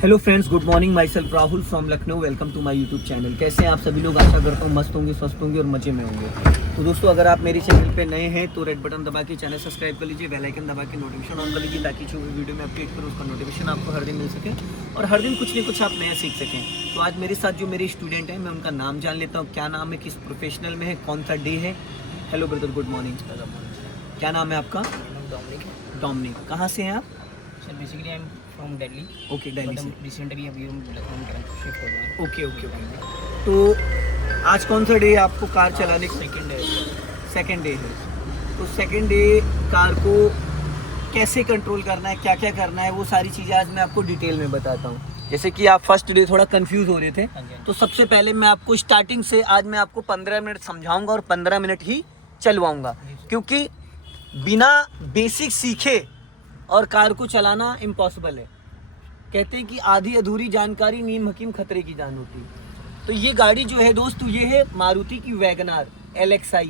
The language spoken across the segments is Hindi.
Hello friends, good morning. Myself Rahul from Lucknow. Welcome to my YouTube channel. कैसे हैं आप सभी लोग? आशा करता हूँ मस्त होंगे, स्वस्थ होंगे और मजे में होंगे। तो दोस्तों, अगर आप मेरे चैनल पे नए हैं तो रेड बटन दबा के चैनल सब्सक्राइब कर लीजिए, बेल आइकन दबा के नोटिफिकेशन ऑन कर लीजिए, ताकि जो भी वीडियो में अपडेट करूँ उसका नोटिफिकेशन आपको हर दिन मिल सके और हर दिन कुछ न कुछ आप नया सीख सकें। तो आज मेरे साथ जो मेरे स्टूडेंट हैं, मैं उनका नाम जान लेता हूँ। क्या नाम है, किस प्रोफेशनल में है, कौन सा डे है। Hello brother, good morning. क्या नाम है आपका? डोमिनिक। कहाँ से हैं आप? Sir basically I am from Delhi. Okay, Delhi से। रिसेंटली अभी हम लखनऊ शिफ्ट हो गए हैं। ओके। तो आज कौन सा डे है आपको कार चलाने का? सेकेंड डे है। तो सेकेंड डे कार को कैसे कंट्रोल करना है, क्या क्या करना है, वो सारी चीज़ें आज मैं आपको डिटेल में बताता हूँ। जैसे कि आप फर्स्ट डे थोड़ा कंफ्यूज हो रहे थे, तो सबसे पहले मैं आपको स्टार्टिंग से आज मैं आपको 15 मिनट समझाऊंगा और 15 मिनट ही चलवाऊंगा, क्योंकि बिना बेसिक सीखे और कार को चलाना इम्पॉसिबल है। कहते हैं कि आधी अधूरी जानकारी नीम हकीम खतरे की जान होती है। तो ये गाड़ी जो है दोस्तों, ये है मारुति की WagonR LXI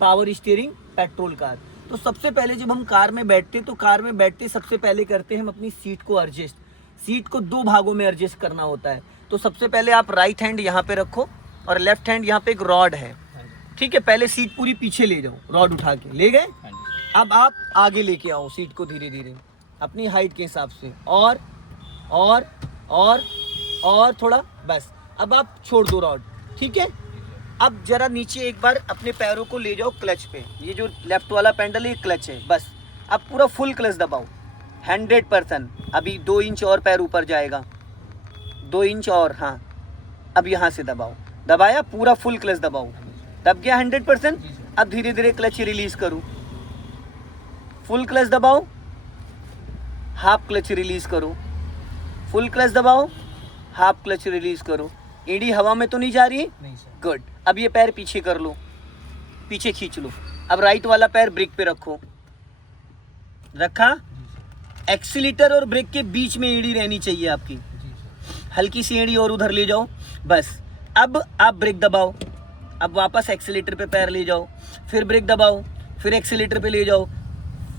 power steering petrol car. तो सबसे पहले जब हम कार में बैठते, तो कार में बैठते सबसे पहले करते हैं हम अपनी सीट को एडजस्ट। सीट को 2 भागों में एडजस्ट करना होता है। तो सबसे पहले आप राइट हैंड यहाँ पे रखो और लेफ्ट हैंड यहाँ पे एक रॉड है, ठीक है। पहले सीट पूरी पीछे ले जाओ, रॉड उठा के ले गए। अब आप आगे लेके आओ सीट को धीरे धीरे अपनी हाइट के हिसाब से, और थोड़ा, बस। अब आप छोड़ दो रॉड, ठीक है। अब जरा नीचे एक बार अपने पैरों को ले जाओ क्लच पे। ये जो लेफ्ट वाला पैडल है ये क्लच है, बस। अब पूरा फुल क्लच दबाओ 100%। अभी 2 इंच और पैर ऊपर जाएगा, 2 इंच और, हाँ। अब यहाँ से दबाओ, दबाया, पूरा फुल क्लच दबाओ, दब गया 100%। अब धीरे धीरे क्लच रिलीज करो, फुल क्लच दबाओ, हाफ क्लच रिलीज करो, फुल क्लच दबाओ, हाफ क्लच रिलीज करो। एड़ी हवा में तो नहीं जा रही है? नहीं सर। गुड। अब ये पैर पीछे कर लो, पीछे खींच लो। अब राइट वाला पैर ब्रेक पे रखो, रखा। एक्सीलेटर और ब्रेक के बीच में एड़ी रहनी चाहिए आपकी, हल्की सी एड़ी और उधर ले जाओ, बस। अब आप ब्रेक दबाओ, अब वापस एक्सीलेटर पे पैर ले जाओ, फिर ब्रेक दबाओ, फिर एक्सीलेटर पे ले जाओ।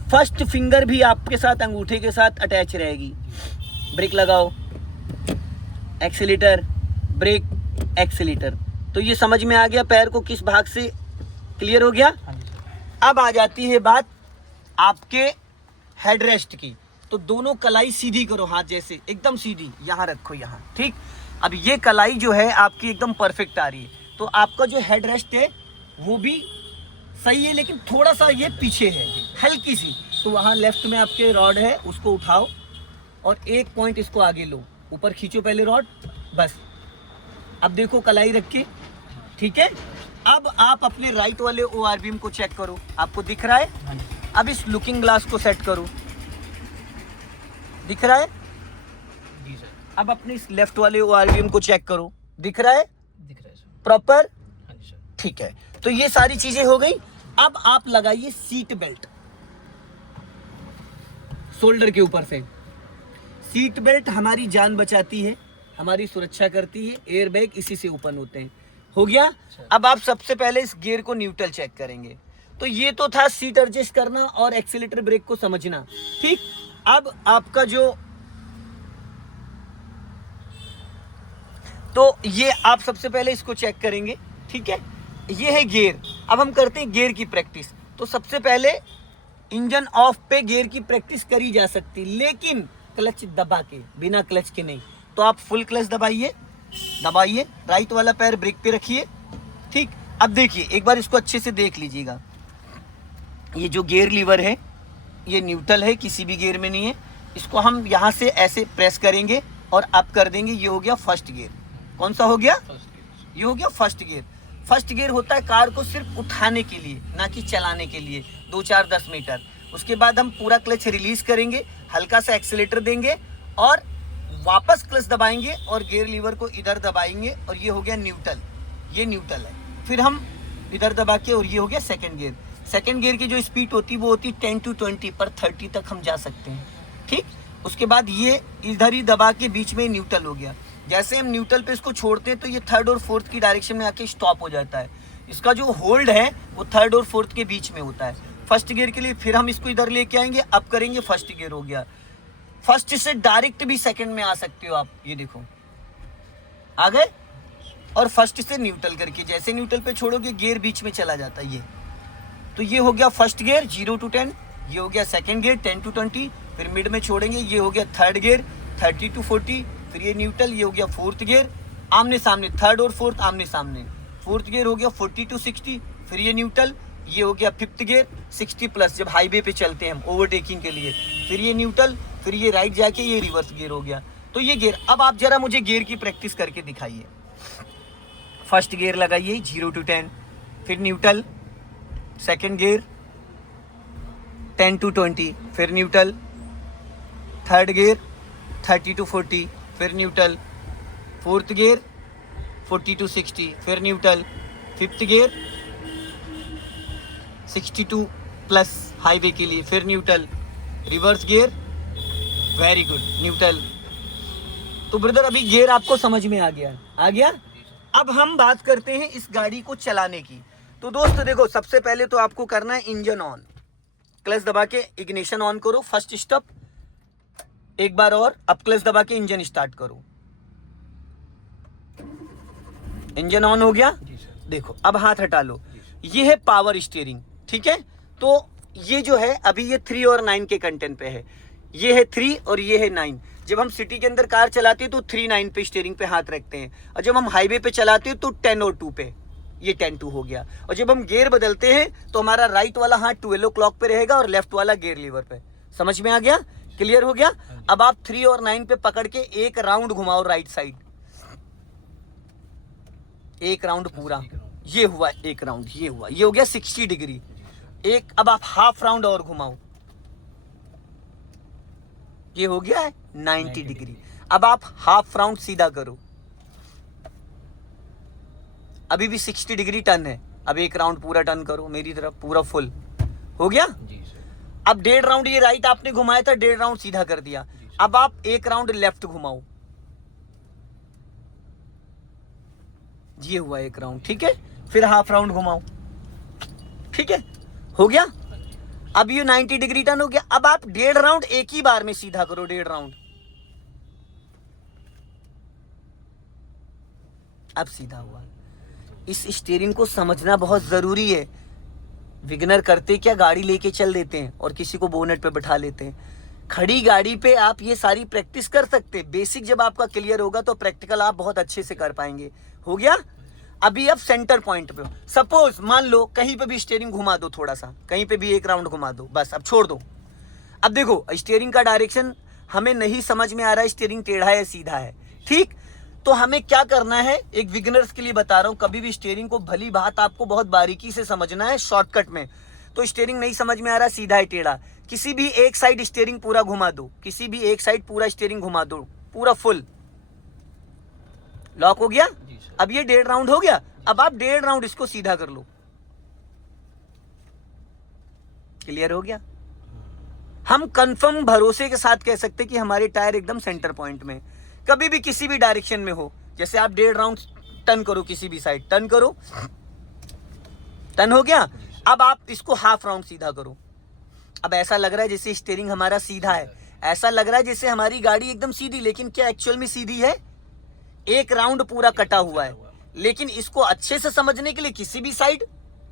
फर्स्ट फिंगर भी आपके साथ अंगूठे के साथ अटैच रहेगी। ब्रेक लगाओ, एक्सीलेटर, ब्रेक, एक्सीलेटर। तो ये समझ में आ गया पैर को किस भाग से, क्लियर हो गया। अब आ जाती है बात आपके हेड रेस्ट की। तो दोनों कलाई सीधी करो, हाथ जैसे एकदम सीधी, यहाँ रखो, यहाँ, ठीक। अब ये कलाई जो है आपकी एकदम परफेक्ट आ रही है। तो आपका जो हेड रेस्ट है वो भी सही है, लेकिन थोड़ा सा ये पीछे है, हल्की सी। तो वहाँ लेफ्ट में आपके रॉड है, उसको उठाओ और एक पॉइंट इसको आगे लो, ऊपर खींचो पहले रॉड, बस। अब देखो कलाई रख के, ठीक है। अब आप अपने राइट वाले ORVM को चेक करो, आपको दिख रहा है? अब इस लुकिंग ग्लास को सेट करो, दिख रहा है? जी सर। अब अपने इस लेफ्ट वाले ORVM को चेक करो, दिख रहा है? दिख रहा है सर। प्रॉपर? हाँ जी सर। ठीक है। तो ये सारी चीजें हो गई। अब आप लगाइए सीट बेल्ट शोल्डर के ऊपर से। सीट बेल्ट हमारी जान बचाती है, हमारी सुरक्षा करती है। एयर बैग इसी से ओपन होते हैं। हो गया। अब आप सबसे पहले इस गियर को न्यूट्रल चेक करेंगे। तो ये तो था सीट एडजस्ट करना और एक्सीलेटर ब्रेक को समझना, ठीक। अब आपका जो, तो ये आप सबसे पहले इसको चेक करेंगे, ठीक है। ये है गियर। अब हम करते हैं गियर की प्रैक्टिस। तो सबसे पहले इंजन ऑफ पे गियर की प्रैक्टिस करी जा सकती, लेकिन क्लच दबा के, बिना क्लच के नहीं। तो आप फुल क्लच दबाइए, राइट वाला पैर ब्रेक पे रखिए, ठीक। अब देखिए, एक बार इसको अच्छे से देख लीजिएगा। ये जो गियर लीवर है ये न्यूट्रल है, किसी भी गियर में नहीं है। इसको हम यहाँ से ऐसे प्रेस करेंगे और अप कर देंगे। ये हो गया फर्स्ट गियर। कौन सा हो गया? ये हो गया फर्स्ट गियर। फर्स्ट गियर होता है कार को सिर्फ उठाने के लिए, ना कि चलाने के लिए, 2, 4, 10 मीटर। उसके बाद हम पूरा क्लच रिलीज करेंगे, हल्का सा एक्सीलेटर देंगे और वापस क्लच दबाएंगे और गियर लीवर को इधर दबाएंगे और ये हो गया न्यूट्रल। ये न्यूट्रल है। फिर हम इधर दबा के, और ये हो गया सेकंड गियर। सेकंड गियर की जो स्पीड होती है वो होती है 10 to 20 पर 30 तक हम जा सकते हैं, ठीक। उसके बाद ये इधर ही दबा के बीच में न्यूट्रल हो गया। जैसे हम न्यूट्रल पे इसको छोड़ते हैं तो ये 3rd और 4th की डायरेक्शन में आके स्टॉप हो जाता है। इसका जो होल्ड है वो 3rd और 4th के बीच में होता है फर्स्ट गियर के लिए। फिर हम इसको इधर लेके आएंगे, अप करेंगे, फर्स्ट गियर हो गया। फर्स्ट से डायरेक्ट भी सेकंड में आ सकते हो आप, ये देखो आ गए। और फर्स्ट से न्यूट्रल करके, जैसे न्यूट्रल पे छोड़ोगे गियर बीच में चला जाता है ये। तो ये हो गया फर्स्ट गियर 0 to 10, ये हो गया सेकंड गियर 10 to 20, फिर मिड में छोड़ेंगे, ये हो गया थर्ड गियर 30 to 40, फिर ये न्यूट्रल, ये हो गया फोर्थ गियर आमने सामने, थर्ड और फोर्थ आमने सामने, फोर्थ गियर हो गया 40 to 60, फिर ये न्यूट्रल, ये हो गया फिफ्थ गियर 60 प्लस जब हाईवे पे चलते हैं हम ओवरटेकिंग के लिए, फिर ये न्यूट्रल, फिर ये राइट जाके ये रिवर्स गियर हो गया। तो ये गियर, अब आप जरा मुझे गियर की प्रैक्टिस करके दिखाइए। फर्स्ट गियर लगाइए 0 to 10, फिर न्यूट्रल, सेकंड गियर 10 to 20, फिर न्यूट्रल, थर्ड गियर 30 to 40, फिर न्यूट्रल, फोर्थ गियर 40 to 60, फिर neutral, fifth gear 62 plus highway के लिए, फिर neutral, reverse gear, very good, neutral. तो ब्रदर अभी गियर आपको समझ में आ गया। अब हम बात करते हैं इस गाड़ी को चलाने की। तो दोस्त देखो, सबसे पहले तो आपको करना है इंजन ऑन, क्लच दबा के इग्निशन ऑन करो, फर्स्ट स्टेप एक बार और, अब क्लच दबा के इंजन स्टार्ट करो। इंजन ऑन हो गया। देखो अब हाथ हटा लो, ये है पावर स्टीयरिंग, ठीक है। तो ये जो है अभी ये 3 और 9 के कंटेंट पे है, ये है 3 और ये है 9। जब हम सिटी के अंदर कार चलाते हैं तो 3 9 पे स्टीयरिंग पे हाथ रखते हैं, और जब हम हाईवे पे चलाते हैं तो 10 और 2 पे, ये 10 2 हो गया। और जब हम गियर बदलते हैं तो हमारा राइट वाला हाथ 12 o'clock पे रहेगा और लेफ्ट वाला गियर लीवर पे। समझ में आ गया? क्लियर हो गया? अब आप 3 और 9 पे पकड़ के एक राउंड घुमाओ राइट साइड, एक राउंड पूरा, ये हुआ एक राउंड, ये हुआ, ये हो गया 60 डिग्री एक। अब आप हाफ राउंड और घुमाओ, ये हो गया है 90 डिग्री। अब आप हाफ राउंड सीधा करो, अभी भी 60 डिग्री टर्न है, अब एक राउंड पूरा टर्न करो मेरी तरफ, पूरा फुल हो गया। अब 1.5 राउंड ये राइट आपने घुमाया था, 1.5 राउंड सीधा कर दिया। अब आप एक राउंड लेफ्ट घुमाओ, ये हुआ एक राउंड, ठीक है। फिर हाफ राउंड घुमाओ, ठीक है, हो गया। अब ये 90 डिग्री टर्न हो गया। अब आप 1.5 राउंड एक ही बार में सीधा करो, 1.5 राउंड, अब सीधा हुआ। इस स्टीयरिंग को समझना बहुत जरूरी है। विगनर करते क्या, गाड़ी लेके चल देते हैं और किसी को बोनेट पे बैठा लेते हैं। खड़ी गाड़ी पे आप ये सारी प्रैक्टिस कर सकते हैं। बेसिक जब आपका क्लियर होगा तो प्रैक्टिकल आप बहुत अच्छे से कर पाएंगे। हो गया। अभी अब सेंटर पॉइंट पे हो, सपोज मान लो कहीं पे भी स्टीयरिंग घुमा दो, थोड़ा सा कहीं पे भी एक राउंड घुमा दो, बस अब छोड़ दो। अब देखो स्टीयरिंग का डायरेक्शन हमें नहीं समझ में आ रहा है, स्टीयरिंग टेढ़ा है सीधा है, ठीक। तो हमें क्या करना है, एक बिगिनर्स के लिए बता रहा हूं, कभी भी स्टीयरिंग को भली बात आपको बहुत बारीकी से समझना है शॉर्टकट में। तो स्टीयरिंग नहीं समझ में आ रहा सीधा है टेढ़ा, किसी भी एक साइड स्टीयरिंग पूरा घुमा दो, किसी भी एक साइड पूरा स्टीयरिंग घुमा दो, पूरा फुल लॉक हो गया। अब ये 1.5 राउंड हो गया। अब आप 1.5 राउंड इसको सीधा कर लो, क्लियर हो गया। हम कंफर्म भरोसे के साथ कह सकते कि हमारे टायर एकदम सेंटर पॉइंट में, कभी भी किसी भी डायरेक्शन में हो। जैसे आप 1.5 राउंड टर्न करो, किसी भी साइड टर्न करो, टर्न हो गया। अब आप इसको हाफ राउंड सीधा करो। अब ऐसा लग रहा है जैसे स्टीयरिंग हमारा सीधा है, ऐसा लग रहा है जैसे हमारी गाड़ी एकदम सीधी, लेकिन क्या एक्चुअल में सीधी है? एक राउंड पूरा कटा हुआ है। लेकिन इसको अच्छे से समझने के लिए किसी भी साइड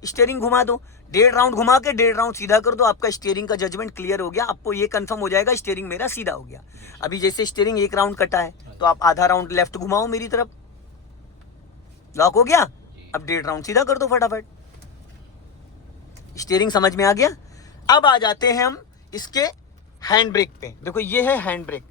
स्टीयरिंग घुमा दो, 1.5 राउंड घुमा के 1.5 राउंड सीधा कर दो, आपका स्टीयरिंग का जजमेंट क्लियर हो गया। आपको ये कंफर्म हो जाएगा स्टीयरिंग मेरा सीधा हो गया। अभी जैसे स्टीयरिंग एक राउंड कटा है तो आप आधा राउंड लेफ्ट घुमाओ मेरी तरफ, लॉक हो गया। अब 1.5 राउंड सीधा कर दो फटाफट, स्टीयरिंग समझ में आ गया। अब आ जाते हैं हम इसके हैंड ब्रेक पे। देखो ये है हैंड ब्रेक,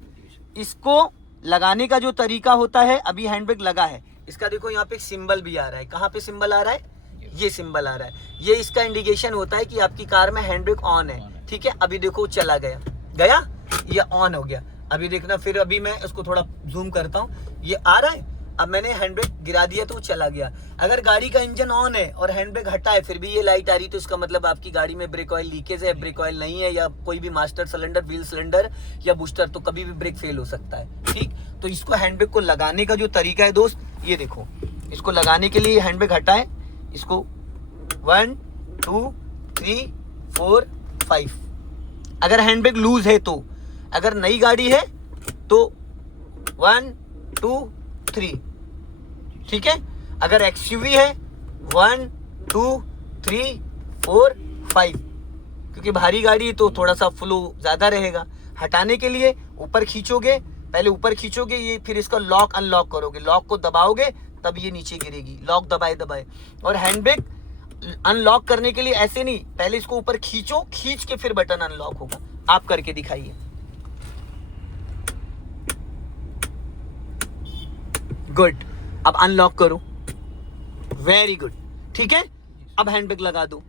इसको लगाने का जो तरीका होता है, अभी हैंड ब्रेक लगा है, इसका देखो यहाँ पे एक सिंबल भी आ रहा है। कहाँ पे सिंबल आ रहा है? ये सिंबल आ रहा है। ये इसका इंडिकेशन होता है कि आपकी कार में हैंड ब्रेक ऑन है, ठीक है। अभी देखो चला गया, गया, ये ऑन हो गया। अभी देखना, फिर अभी मैं इसको थोड़ा जूम करता हूँ, ये आ रहा है। अब मैंने हैंड ब्रेक गिरा दिया तो चला गया। अगर गाड़ी का इंजन ऑन है और हैंड ब्रेक हटा है फिर भी ये लाइट आ रही, तो इसका मतलब आपकी गाड़ी में ब्रेक ऑयल लीकेज है, ब्रेक ऑयल नहीं है, या कोई भी मास्टर सिलेंडर, व्हील सिलेंडर या बूस्टर, तो कभी भी ब्रेक फेल हो सकता है, ठीक। तो इसको हैंड ब्रेक को लगाने का जो तरीका है दोस्त, ये देखो, इसको लगाने के लिए हैंड ब्रेक हटाए, इसको 1 2 3 4 5। अगर हैंड ब्रेक लूज है तो, अगर नई गाड़ी है तो 1 2 3, ठीक है। अगर एक्सयूवी है 1 2 3 4 5, क्योंकि भारी गाड़ी है तो थोड़ा सा फ्लो ज़्यादा रहेगा। हटाने के लिए ऊपर खींचोगे, पहले ऊपर खींचोगे ये, फिर इसका लॉक अनलॉक करोगे, लॉक को दबाओगे तब ये नीचे गिरेगी, लॉक दबाए दबाए। और हैंड ब्रेक अनलॉक करने के लिए ऐसे नहीं, पहले इसको ऊपर खींचो, खींच के फिर बटन अनलॉक होगा। आप करके दिखाइए। गुड, अब अनलॉक करो, वेरी गुड, ठीक है। अब हैंड ब्रेक लगा दो,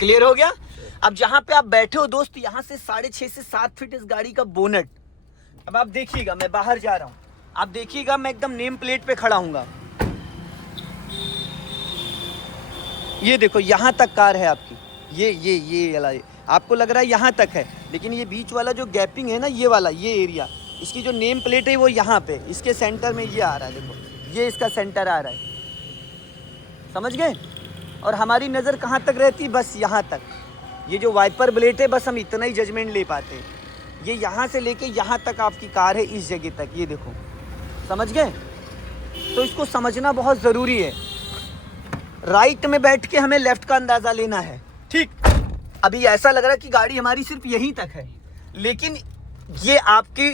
क्लियर हो गया। अब जहां पे आप बैठे हो दोस्त, यहां से 6.5 से 7 फीट इस गाड़ी का बोनट। अब आप देखिएगा, मैं बाहर जा रहा हूं, आप देखिएगा मैं एकदम नेम प्लेट पे खड़ा हूंगा। ये देखो यहां तक कार है आपकी, ये वाला, आपको लग रहा है यहां तक है, लेकिन ये बीच वाला जो गैपिंग है ना, ये वाला, ये एरिया, इसकी जो नेम प्लेट है वो यहाँ पे, इसके सेंटर में ये आ रहा है। देखो ये इसका सेंटर आ रहा है, समझ गए। और हमारी नज़र कहाँ तक रहती, बस यहाँ तक। ये जो वाइपर ब्लेड है, बस हम इतना ही जजमेंट ले पाते हैं। ये यहाँ से लेके यहाँ तक आपकी कार है, इस जगह तक, ये देखो, समझ गए। तो इसको समझना बहुत ज़रूरी है। राइट में बैठ के हमें लेफ्ट का अंदाज़ा लेना है, ठीक। अभी ऐसा लग रहा है कि गाड़ी हमारी सिर्फ यहीं तक है, लेकिन ये आपकी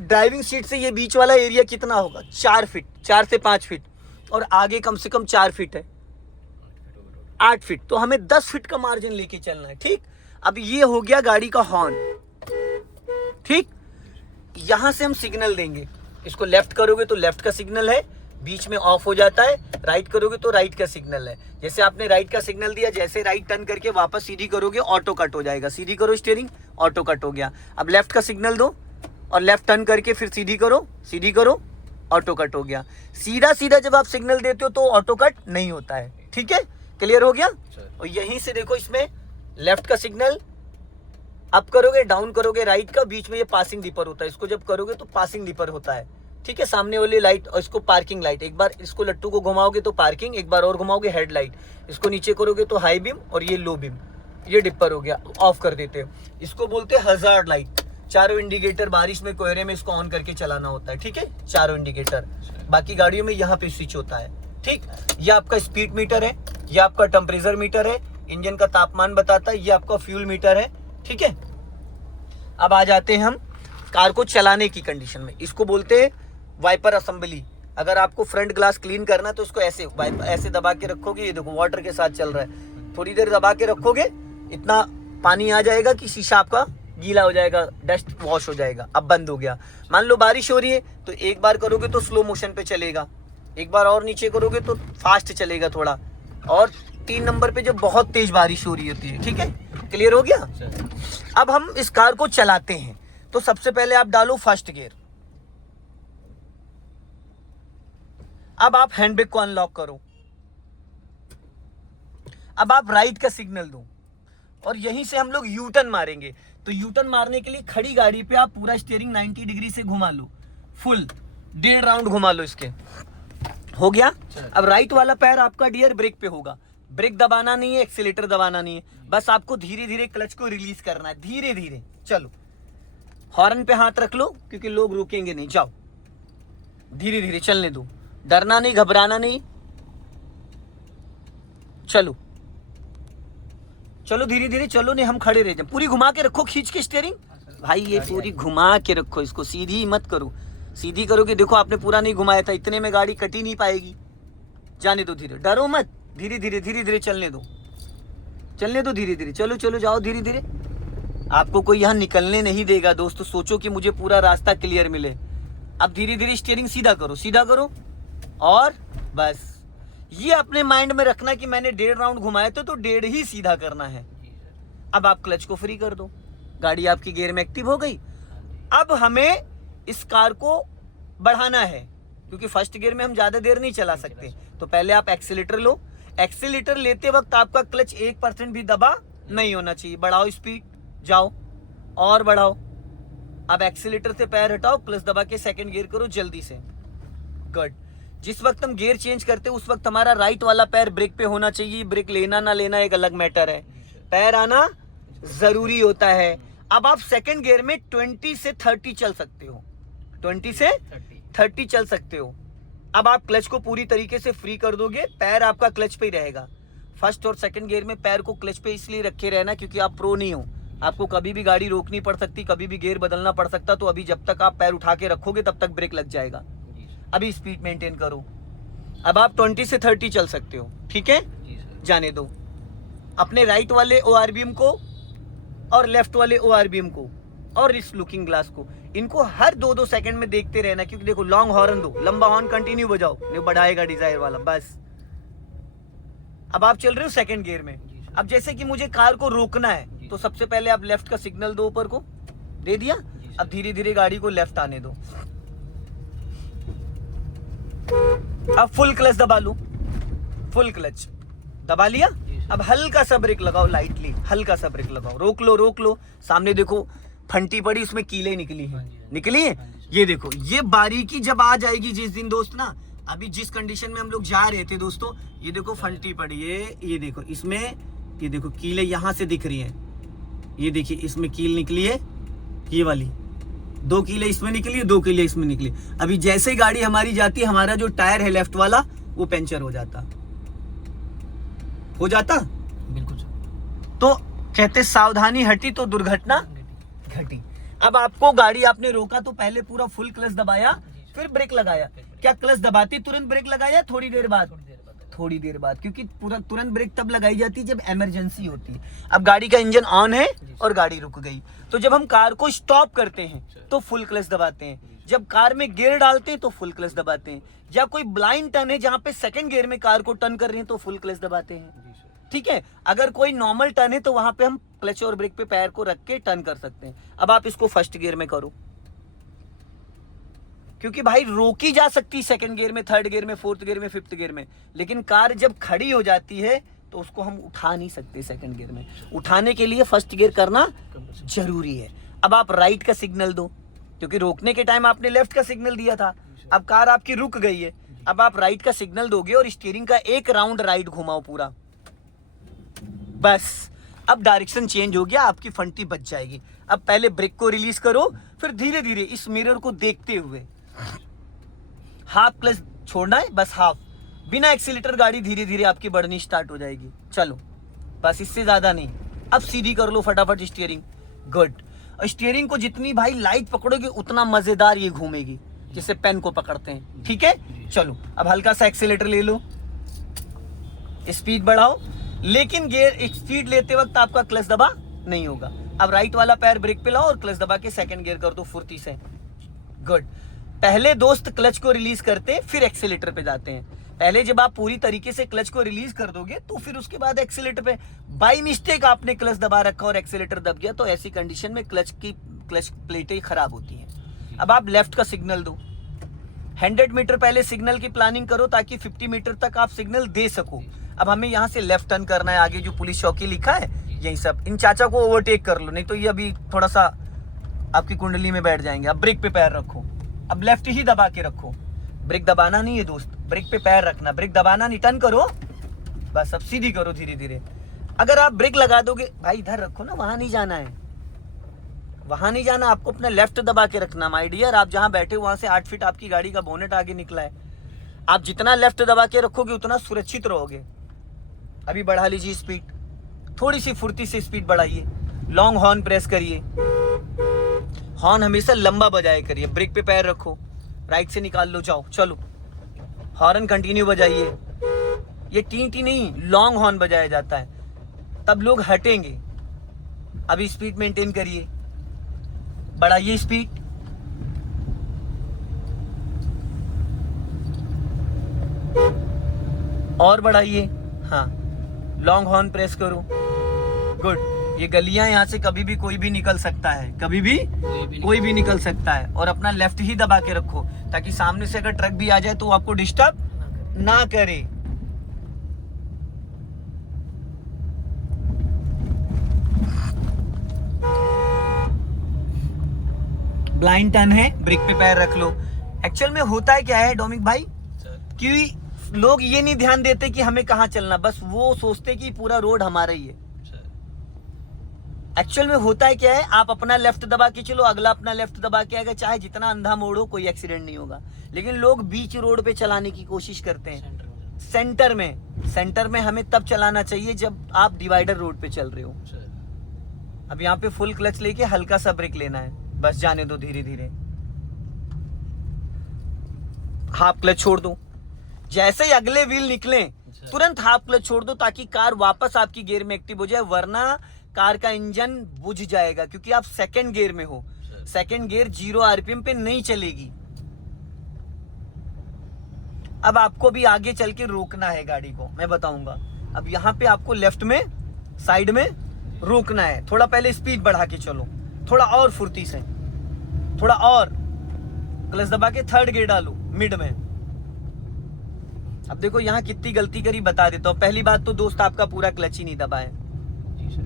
ड्राइविंग सीट से ये बीच वाला एरिया कितना होगा, 4 फीट, 4 से 5 फीट, और आगे कम से कम 4 फीट है, 8 फीट। तो हमें 10 फीट का मार्जिन लेके चलना है, ठीक। अब ये हो गया गाड़ी का हॉर्न, ठीक। यहां से हम सिग्नल देंगे, इसको लेफ्ट करोगे तो लेफ्ट का सिग्नल है, बीच में ऑफ हो जाता है, राइट करोगे तो राइट का सिग्नल है। जैसे आपने राइट का सिग्नल दिया, जैसे राइट टर्न करके वापस सीधी करोगे ऑटो कट हो जाएगा, सीधी करो स्टीयरिंग, ऑटो कट हो गया। अब लेफ्ट का सिग्नल दो और लेफ्ट टर्न करके फिर सीधी करो, ऑटो कट हो गया। सीधा सीधा जब आप सिग्नल देते हो तो ऑटो कट नहीं होता है, ठीक है, क्लियर हो गया। और यहीं से देखो, इसमें लेफ्ट का सिग्नल अप करोगे, डाउन करोगे राइट का, बीच में ये पासिंग दीपर होता है, इसको जब करोगे तो पासिंग दीपर होता है, ठीक है। सामने वाली लाइट, और इसको पार्किंग लाइट, एक बार इसको लट्टू को घुमाओगे तो पार्किंग, एक बार और घुमाओगे हेड लाइट, इसको नीचे करोगे तो हाई बीम, और ये लो बीम, ये डिपर हो गया, ऑफ कर देते हो। इसको बोलते हैं हजार्ड लाइट। चारों इंडिकेटर बारिश में, कोहरे में इसको ऑन करके चलाना होता है, ठीक है, चारों इंडिकेटर। बाकी गाड़ियों में यहाँ पे स्विच होता है, ठीक। ये आपका स्पीड मीटर है, ये आपका टेम्परेचर मीटर है, इंजन का तापमान बताता है, ये आपका फ्यूल मीटर है, ठीक है। अब आ जाते हैं हम कार को चलाने की कंडीशन में। इसको बोलते हैं वाइपर असेंबली। अगर आपको फ्रंट ग्लास क्लीन करना है तो इसको ऐसे दबा के रखोगे, ये देखो वाटर के साथ चल रहा है, थोड़ी देर दबा के रखोगे, इतना पानी आ जाएगा कि शीशा आपका गीला हो जाएगा, डस्ट वॉश हो जाएगा। अब बंद हो गया। मान लो बारिश हो रही है तो एक बार करोगे तो स्लो मोशन पे चलेगा, एक बार और नीचे करोगे तो फास्ट चलेगा थोड़ा, और 3 नंबर पे जब बहुत तेज बारिश हो रही होती है, ठीक है, क्लियर हो गया। अब हम इस कार को चलाते हैं तो सबसे पहले आप डालो फर्स्ट गियर। अब आप हैंड ब्रेक को अनलॉक करो। अब आप राइट का सिग्नल दो, और यहीं से हम लोग यू टर्न मारेंगे। तो यू टर्न मारने के लिए खड़ी गाड़ी पे आप पूरा स्टीयरिंग 90 डिग्री से घुमा लो, फुल 1.5 राउंड घुमा लो इसके, हो गया। अब राइट वाला पैर आपका डियर ब्रेक पे होगा, ब्रेक दबाना नहीं है, एक्सीलेटर दबाना नहीं है, बस आपको धीरे धीरे क्लच को रिलीज करना है, धीरे धीरे चलो। हॉर्न पे हाथ रख लो क्योंकि लोग रुकेंगे नहीं, जाओ धीरे धीरे चलने दो, डरना नहीं, घबराना नहीं, चलो चलो धीरे धीरे चलो, नहीं हम खड़े रह जाए। पूरी घुमा के रखो, खींच के स्टीयरिंग भाई, ये पूरी घुमा के रखो, इसको सीधी मत करो। सीधी करोगे, देखो आपने पूरा नहीं घुमाया था, इतने में गाड़ी कटी नहीं पाएगी। जाने दो धीरे, डरो मत, धीरे धीरे धीरे धीरे चलने दो, चलने दो, धीरे धीरे चलो चलो, जाओ धीरे धीरे। आपको कोई यहाँ निकलने नहीं देगा दोस्तों, सोचो कि मुझे पूरा रास्ता क्लियर मिले। अब धीरे धीरे स्टीयरिंग सीधा करो, सीधा करो, और बस ये अपने माइंड में रखना कि मैंने 1.5 राउंड घुमाया तो 1.5 ही सीधा करना है। अब आप क्लच को फ्री कर दो, गाड़ी आपकी गियर में एक्टिव हो गई। अब हमें इस कार को बढ़ाना है क्योंकि फर्स्ट गियर में हम ज्यादा देर नहीं चला सकते। तो पहले आप एक्सीलेटर लो, एक्सीलेटर लेते वक्त आपका क्लच 1% भी दबा नहीं होना चाहिए। बढ़ाओ स्पीड, जाओ और बढ़ाओ। अब एक्सीलेटर से पैर हटाओ, क्लच दबा के सेकंड गियर करो जल्दी से, गुड। जिस वक्त हम गियर चेंज करते हैं उस वक्त हमारा राइट वाला पैर ब्रेक पे होना चाहिए। ब्रेक लेना ना लेना एक अलग मैटर है, पैर आना जरूरी होता है। अब आप सेकंड गियर में 20 से 30 चल सकते हो, 20 से 30 चल सकते हो। अब आप क्लच को पूरी तरीके से फ्री कर दोगे, पैर आपका क्लच पे ही रहेगा। फर्स्ट और सेकंड गियर में पैर को क्लच पे इसलिए रखे रहना क्योंकि आप प्रो नहीं हो, आपको कभी भी गाड़ी रोकनी पड़ सकती, कभी भी गियर बदलना पड़ सकता। तो अभी जब तक आप पैर उठा के रखोगे तब तक ब्रेक लग जाएगा। अभी स्पीड मेंटेन करो। अब आप 20 से 30 चल सकते हो, ठीक है, जाने दो। अपने राइट वाले ORBM को और लेफ्ट वाले ORBM को और इस लुकिंग ग्लास को, इनको हर 2-2 सेकंड में देखते रहना। क्योंकि देखो लॉन्ग हॉर्न दो, लंबा हॉर्न कंटिन्यू बजाओ, नहीं बढ़ाएगा डिजायर वाला। बस अब आप चल रहे हो सेकंड गियर में। अब जैसे कि मुझे कार को रोकना है तो सबसे पहले आप लेफ्ट का सिग्नल दो, ऊपर को दे दिया। अब धीरे धीरे गाड़ी को लेफ्ट आने दो। अब फुल क्लच दबा लो, फुल क्लच दबा लिया। अब हल्का सा ब्रेक लगाओ, लाइटली हल्का सा ब्रेक लगाओ, रोक लो रोक लो। सामने देखो फंटी पड़ी, उसमें कीले निकली है, निकली है। ये देखो, ये बारीकी जब आ जाएगी जिस दिन दोस्त ना, अभी जिस कंडीशन में हम लोग जा रहे थे दोस्तों, ये देखो फंटी पड़ी है, ये देखो इसमें, ये देखो कीले यहाँ से दिख रही है। ये देखिए इसमें कील निकली है, ये वाली 2 कीले इसमें निकली है, 2 कीले इसमें निकली। अभी जैसे ही गाड़ी हमारी जाती है, हमारा जो टायर है लेफ्ट वाला वो पंचर हो जाता बिल्कुल। तो कहते सावधानी हटी तो दुर्घटना घटी। अब आपको गाड़ी आपने रोका तो पहले पूरा फुल क्लच दबाया, फिर ब्रेक लगाया। क्या क्लच दबाती तुरंत ब्रेक लगाया? थोड़ी देर बाद, थोड़ी देर बाद, क्योंकि पूरा तुरंत ब्रेक तब लगाई जाती है जब इमरजेंसी होती है। अब गाड़ी का इंजन ऑन है और गाड़ी रुक गई, तो जब हम कार को स्टॉप करते हैं तो फुल क्लच दबाते हैं। जब कार में गियर डालते हैं तो फुल क्लच दबाते हैं। या कोई ब्लाइंड टर्न है जहाँ पे सेकंड गियर में कार को टर्न कर रहे हैं तो फुल क्लच दबाते हैं, ठीक है। अगर कोई नॉर्मल टर्न है तो वहां पे हम क्लच और ब्रेक पे पैर को रख के टर्न कर सकते हैं। अब आप इसको फर्स्ट गियर में करो, क्योंकि भाई रोकी जा सकती सेकंड गियर में, थर्ड गियर में, फोर्थ गियर में, फिफ्थ गियर में, लेकिन कार जब खड़ी हो जाती है तो उसको हम उठा नहीं सकते सेकंड गियर में। उठाने के लिए फर्स्ट गियर करना जरूरी है। अब आप राइट का सिग्नल दो, क्योंकि रोकने के टाइम आपने लेफ्ट का सिग्नल दिया था। अब कार आपकी रुक गई है, अब आप राइट का सिग्नल दोगे और स्टीयरिंग का एक राउंड राइट घुमाओ पूरा, बस। अब डायरेक्शन चेंज हो गया, आपकी फंटी बच जाएगी। अब पहले ब्रेक को रिलीज करो, फिर धीरे धीरे इस मिरर को देखते हुए हाफ क्लच छोड़ना है, बस हाफ, बिना एक्सीलेटर गाड़ी धीरे धीरे आपकी बढ़नी स्टार्ट हो जाएगी। चलो बस, इससे ज्यादा नहीं। अब सीधी कर लो फटाफट स्टीयरिंग, गुड। स्टीयरिंग को जितनी भाई लाइट पकड़ोगे उतना मजेदार ये घूमेगी, जैसे पेन को पकड़ते हैं, ठीक है। चलो अब हल्का सा एक्सीलेटर ले लो, स्पीड बढ़ाओ, लेकिन गियर स्पीड लेते वक्त आपका क्लच दबा नहीं होगा। अब राइट वाला पैर ब्रेक पे लाओ और क्लच दबा के सेकंड गियर कर दो फुर्ती से, गुड। पहले दोस्त क्लच को रिलीज करते फिर एक्सीलेटर पे जाते हैं। पहले जब आप पूरी तरीके से क्लच को रिलीज कर दोगे तो फिर उसके बाद एक्सीलेटर पे। बाय मिस्टेक आपने क्लच दबा रखा और एक्सीलेटर दब गया तो ऐसी कंडीशन में क्लच प्लेटें खराब होती हैं। अब आप लेफ्ट का सिग्नल दो, 100 मीटर पहले सिग्नल की प्लानिंग करो ताकि 50 मीटर तक आप सिग्नल दे सको। अब हमें यहाँ से लेफ्ट टर्न करना है, आगे जो पुलिस चौकी लिखा है यही सब। इन चाचा को ओवरटेक कर लो, नहीं तो ये अभी थोड़ा सा आपकी कुंडली में बैठ जाएंगे। अब ब्रेक पे पैर रखो, अब लेफ्ट ही दबा के रखो, ब्रेक दबाना नहीं है दोस्त, ब्रेक पे पैर रखना, ब्रेक दबाना नहीं, टर्न करो बस। अब सीधी करो धीरे धीरे। अगर आप ब्रेक लगा दोगे, भाई इधर रखो ना, वहां नहीं जाना है, वहां नहीं जाना, आपको अपना लेफ्ट दबा के रखना माय डियर। आप जहां बैठे वहां से 8 फीट आपकी गाड़ी का बोनेट आगे निकला है, आप जितना लेफ्ट दबा के रखोगे उतना सुरक्षित रहोगे। अभी बढ़ा लीजिए स्पीड, थोड़ी सी फुर्ती से स्पीड बढ़ाइए, लॉन्ग हॉर्न प्रेस करिए, हॉर्न हमेशा लंबा बजाया करिए। ब्रेक पे पैर रखो, राइट से निकाल लो, जाओ चलो, हॉर्न कंटिन्यू बजाइए। ये टी टी नहीं, लॉन्ग हॉर्न बजाया जाता है, तब लोग हटेंगे। अभी स्पीड मेंटेन करिए, बढ़ाइए स्पीड, और बढ़ाइए, हाँ, लॉन्ग हॉर्न प्रेस करो, गुड। ये गलियां यहाँ से कभी भी कोई भी निकल सकता है, कभी भी कोई भी निकल सकता है। और अपना लेफ्ट ही दबा के रखो ताकि सामने से अगर ट्रक भी आ जाए तो वो आपको डिस्टर्ब ना करे। ब्लाइंड टर्न है, ब्रेक पे पैर रख लो। एक्चुअल में होता है क्या है डोमिक भाई, कि लोग ये नहीं ध्यान देते कि हमें कहाँ चलना, बस वो सोचते कि पूरा रोड हमारा ही है। एक्चुअल में होता है क्या है, आप अपना लेफ्ट दबा के चलो, अगला अपना लेफ्ट दबा के आएगा, चाहे जितना अंधा मोड़ो कोई एक्सीडेंट नहीं होगा। लेकिन लोग बीच रोड पे चलाने की कोशिश करते हैं। सेंटर में हमें तब चलाना चाहिए जब आप डिवाइडर रोड पे चल रहे हो। अब यहाँ पे फुल क्लच लेके हल्का सा ब्रेक लेना है, बस जाने दो धीरे धीरे। हाफ क्लच छोड़ दो, जैसे ही अगले व्हील निकले तुरंत हाफ क्लच छोड़ दो, ताकि कार वापस आपकी गियर में एक्टिव हो जाए, वरना कार का इंजन बुझ जाएगा, क्योंकि आप सेकंड गियर में हो। सेकंड गियर 0 आरपीएम पे नहीं चलेगी। अब आपको भी आगे चल के रोकना है गाड़ी को, मैं बताऊंगा। अब यहाँ पे आपको लेफ्ट में साइड में रोकना है। थोड़ा पहले स्पीड बढ़ा के चलो, थोड़ा और फुर्ती से, थोड़ा और क्लच दबा के थर्ड गियर डालो मिड में। अब देखो यहाँ कितनी गलती करी बता देता हूँ। पहली बात तो दोस्त आपका पूरा क्लच ही नहीं दबाए,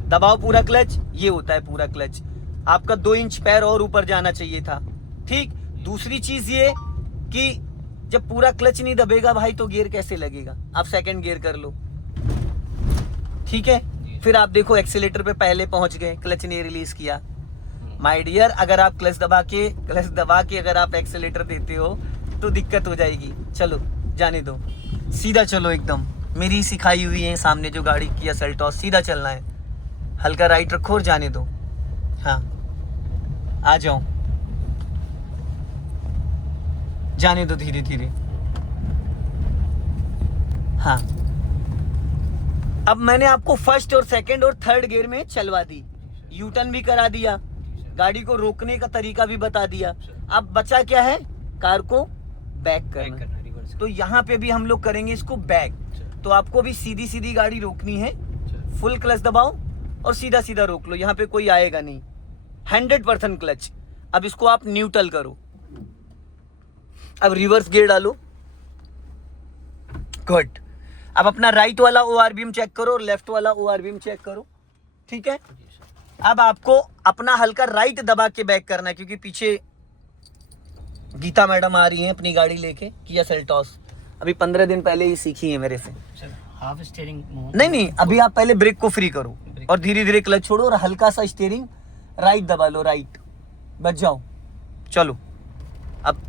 दबाओ पूरा क्लच, ये होता है पूरा क्लच। आपका 2 इंच पैर और ऊपर जाना चाहिए था, ठीक। दूसरी चीज ये कि जब पूरा क्लच नहीं दबेगा भाई तो गियर कैसे लगेगा। आप सेकंड गियर कर लो, ठीक है। फिर आप देखो एक्सीलेटर पे पहले पहुंच गए, क्लच नहीं रिलीज किया। माय डियर, अगर आप क्लच दबा के अगर आप एक्सीलेटर देते हो तो दिक्कत हो जाएगी। चलो जाने दो, सीधा चलो एकदम। मेरी सिखाई हुई है सामने जो गाड़ी किया सेल्टॉस, सीधा चलना है, हल्का राइट रखो और जाने दो। हाँ आ जाओ, जाने दो धीरे धीरे। हाँ अब मैंने आपको फर्स्ट और सेकंड और थर्ड गियर में चलवा दी, यू टर्न भी करा दिया, गाड़ी को रोकने का तरीका भी बता दिया। अब बचा क्या है, कार को बैक करना। तो यहाँ पे भी हम लोग करेंगे इसको बैक। तो आपको भी सीधी सीधी गाड़ी रोकनी है, फुल क्लच दबाओ और सीधा सीधा रोक लो, यहाँ पे कोई आएगा नहीं, 100% क्लच। अब इसको आप न्यूट्रल करो, अब रिवर्स गियर डालो, गुड। अब अपना राइट वाला ओआरबीएम चेक करो और लेफ्ट वाला ओआरबीएम चेक करो, ठीक है। अब आपको अपना हल्का राइट दबा के बैक करना है, क्योंकि पीछे गीता मैडम आ रही हैं अपनी गाड़ी लेके, किया सेल्टॉस। अभी 15 दिन पहले ही सीखी है मेरे से। हाफ स्टीयरिंग नहीं, अभी आप पहले ब्रेक को फ्री करो और धीरे धीरे क्लच छोड़ो और हल्का सा स्टीयरिंग राइट दबा लो, राइट, बच जाओ। चलो अब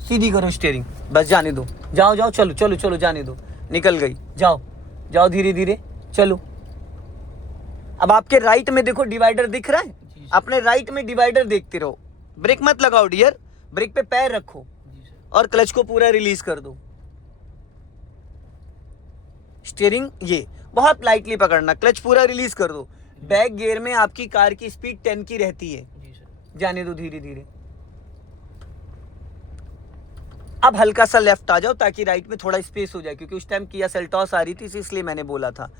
सीधी करो स्टीयरिंग, बस जाने दो, जाओ चलो जाने दो, निकल गई, जाओ धीरे धीरे चलो। अब आपके राइट में देखो डिवाइडर दिख रहा है, अपने राइट में डिवाइडर देखते रहो, ब्रेक मत लगाओ डियर, ब्रेक पे पैर रखो और क्लच को पूरा रिलीज कर दो। स्टीयरिंग ये बहुत लाइटली पकड़ना, क्लच पूरा रिलीज कर दो। बैक गियर में आपकी कार की स्पीड 10 की रहती है, जाने दो धीरे धीरे। अब हल्का सा लेफ्ट आ जाओ ताकि राइट में थोड़ा स्पेस हो जाए, क्योंकि उस टाइम किया सेल्टॉस आ रही थी इसलिए मैंने बोला था,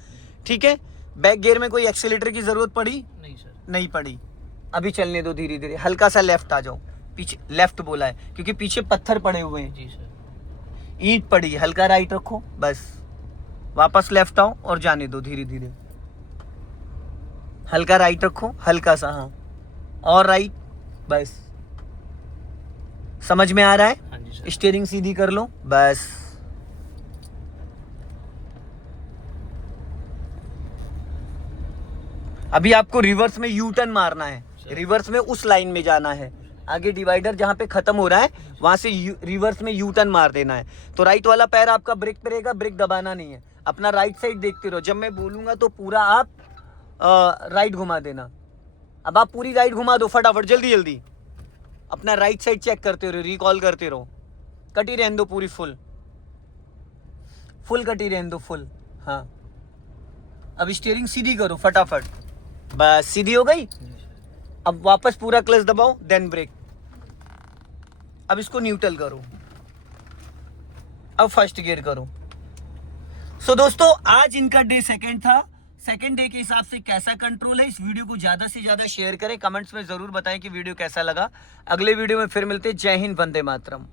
ठीक है। बैक गियर में कोई एक्सीलेटर की जरूरत पड़ी? नहीं सर, नहीं पड़ी। अभी चलने दो धीरे धीरे, हल्का सा लेफ्ट आ जाओ, पीछे लेफ्ट बोला है क्योंकि पीछे पत्थर पड़े हुए हैं, जी सर। ईंट पड़ी, हल्का राइट रखो, बस वापस लेफ्ट आओ और जाने दो धीरे धीरे, हल्का राइट रखो, हल्का सा, हाँ और राइट, बस। समझ में आ रहा है? हाँ जी सर। स्टीयरिंग सीधी कर लो, बस। अभी आपको रिवर्स में यू टर्न मारना है, रिवर्स में उस लाइन में जाना है, आगे डिवाइडर जहां पे खत्म हो रहा है वहां से रिवर्स में यू टर्न मार देना है। तो राइट वाला पैर आपका ब्रेक पे रहेगा, ब्रेक दबाना नहीं है, अपना राइट साइड देखते रहो। जब मैं बोलूंगा तो पूरा आप राइट घुमा देना। अब आप पूरी राइट घुमा दो फटाफट, जल्दी जल्दी, अपना राइट साइड चेक करते रहो, रिकॉल करते रहो, कटी रहने दो पूरी, फुल कटी रहने दो, फुल। हाँ अब स्टीयरिंग सीधी करो फटाफट, बस सीधी हो गई। अब वापस पूरा क्लच दबाओ, देन ब्रेक। अब इसको न्यूट्रल करो, अब फर्स्ट गियर करो। सो दोस्तों आज इनका डे सेकंड था। सेकंड डे के हिसाब से कैसा कंट्रोल है, इस वीडियो को ज्यादा से ज्यादा शेयर करें, कमेंट्स में जरूर बताएं कि वीडियो कैसा लगा। अगले वीडियो में फिर मिलते हैं। जय हिंद, वंदे मातरम।